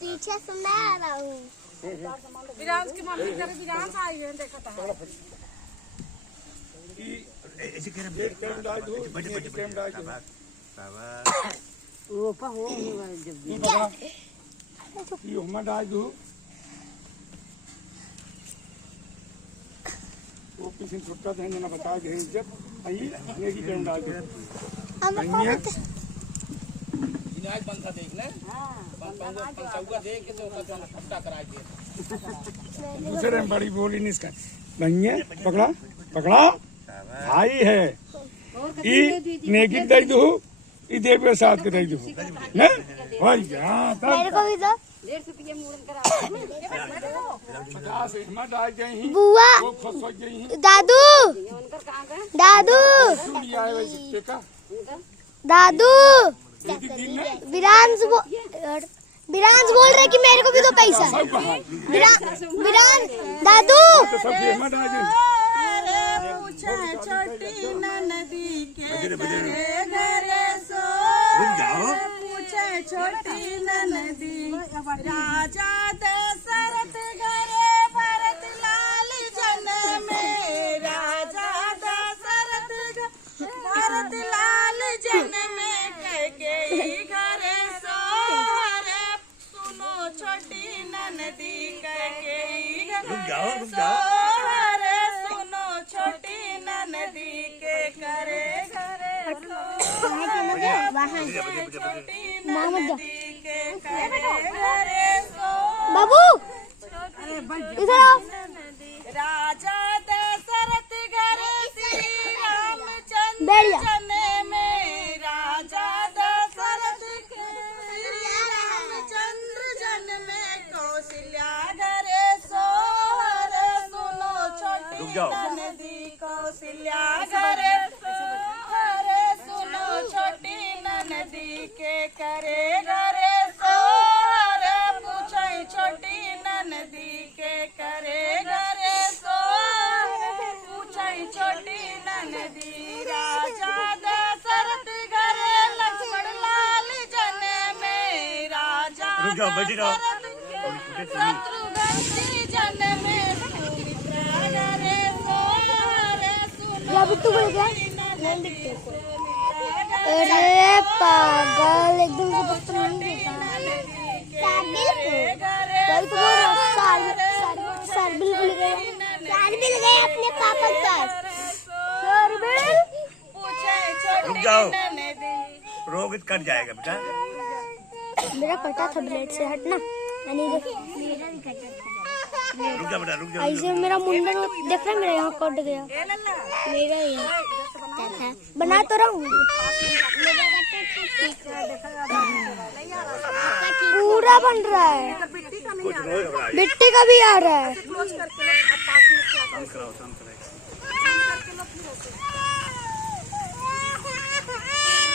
पीछे से मैं आ रहा हूँ। विराज की मम्मी करे विराज आई है देखा था। ऐसे कह रहे हैं वो पा हो जब ये हम डाल दो वो किसी छुट्टा देने ना बता दे जब आई नेकी टाइम डाल दो इनाज पंखा देख ले पंखा देख के तो छुट्टा करा दे दूसरे में बड़ी बोली नहीं इसका भैया पकड़ा पकड़ा भाई है ई नेकी दे दो ई देव के साथ के दे दो ना भाई यहां तक मेरे को भी दो। 150 रुपया मूरन करा 50 इसमें डाल गई बुआ वो खुश हो गई दादू उनकर कहां गए दादू लिया है वैसे का दादू विरांश बोल रहे कि मेरे को भी दो पैसा। विरांश दादू तो सब इसमें डाल दे छोटी नदी के घरे सो पूछे छोटी नदी राजा दशरथ घरे भरत लाल जनमे राजा दशरथ भरत लाल जनमे कैकेयी घरे सो रे सुनो छोटी नदी कैकेयी घरे सो रे सुनो छोटी नदी के करे घरे छोटी नदी के करे घरे सो बाबू इधर आओ। राजा दशरथ घरे श्री रामचंद्र बैठ जा। जनमे राजा दशरथ श्री रामचंद्र जनमे कौशल्या घरे सो रे सुनो छोटी नदी कौशल्या घरे रे सुनो छोटी नदी के करे घरे सो रे पूछे छोटी नदी के करे घरे सो पूछे छोटी नदी राजा दशरथ घरे लक्ष्मण लाल जनमे राजा शत्रुघ्न जनमे सुमित्रा घरे सो रे सुनो बिट्टू बोल गया नहीं बिट्टू को। अरे पागल एकदम से बस नहीं देता सरबिल भूल गए अपने पापा के साथ। सरबिल रुक जाओ रोग कट जाएगा बेटा मेरा कटा था ब्लेड से हटना नहीं देख रुक जा बेटा रुक जा ऐसे मेरा मुंडन देख रहा है मेरा यहाँ कट गया मेरा यहाँ बना तो रहा हूँ पूरा बन रहा है मिट्टी का भी आ रहा है।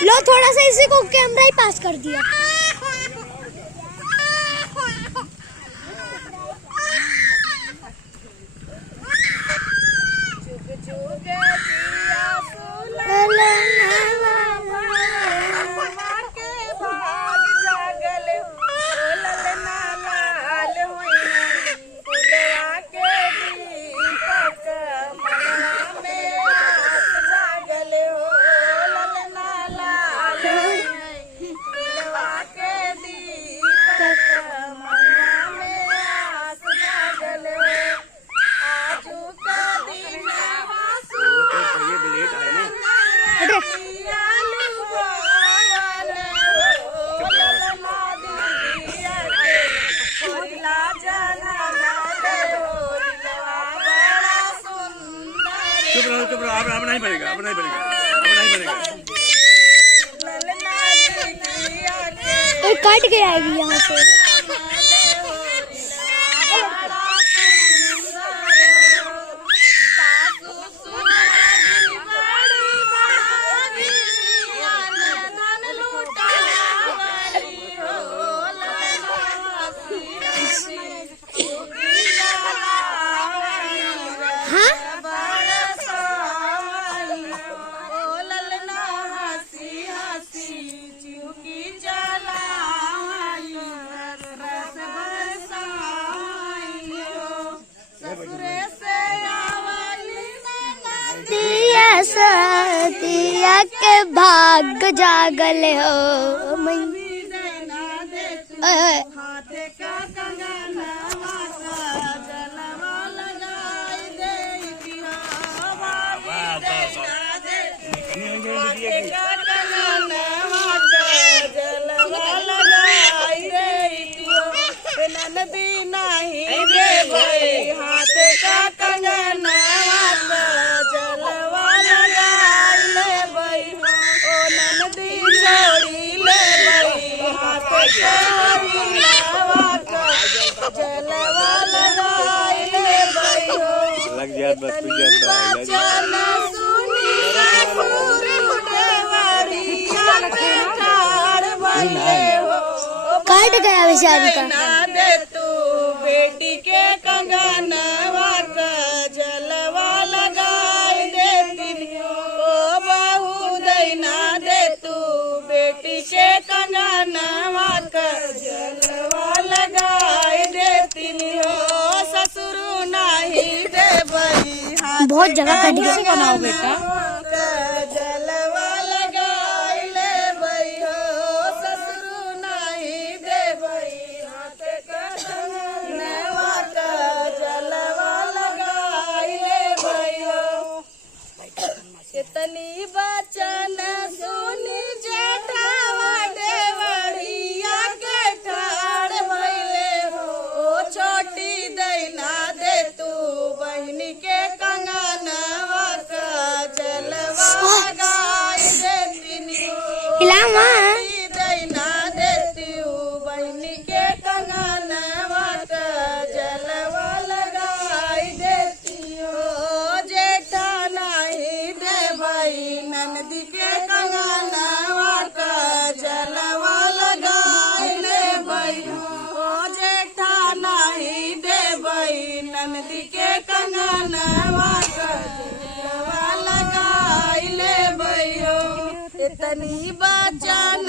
लो थोड़ा सा इसी को कैमरा ही पास कर दिया। चुप रहो अब नहीं बनेगा अब नहीं बनेगा कट गया है यहाँ से। के भाग जागल हो मैया। हाथे का कंगना माता जलवा लगाई दे दिया हाथे का कंगना माता जलवा लगाई दे दिया ननदी नहीं दे भाई हाथे का कंगना माता जलवा लगाई ले भाई ओ ननदी छोड़ी ले भाई हाथे का जलवा लगाई ले भाई लग जात बस कुछ जाता चल सुनी देवरिया के ठाड़ बने हो कट गया बेचारी का। ना दे तू बेटी के कंगनवा का जलवा लगाई देती ओ बहू दैना दे तू बेटी के कंगनवा का जलवा लगाई देती हो ससुर नहीं दे बई बहुत जगह कट गया। बनाओ बेटा जलवा लगाई ले बई हो ससुर नहीं दे बई हाथ का कंगनवा का जलवा लगाई ले बई हो इतनी बचन सुनी जेठावा देवरिया के ठाड़ भइले हो ओ छोटी दैना दे तू बहनी के कंगनवा का जलवा लगाई देती हो हिलावा दैना देती हूँ बहनी के कंगनवा का जलवा लगाई देती हो जेठा नहीं दे भाई ननदी के कंगनवा का जलवा लगाई ले भाई हो जेठा नहीं दे भाई ननदी के कंगनवा का जलवा लगाई ले भाई हो इतनी बचन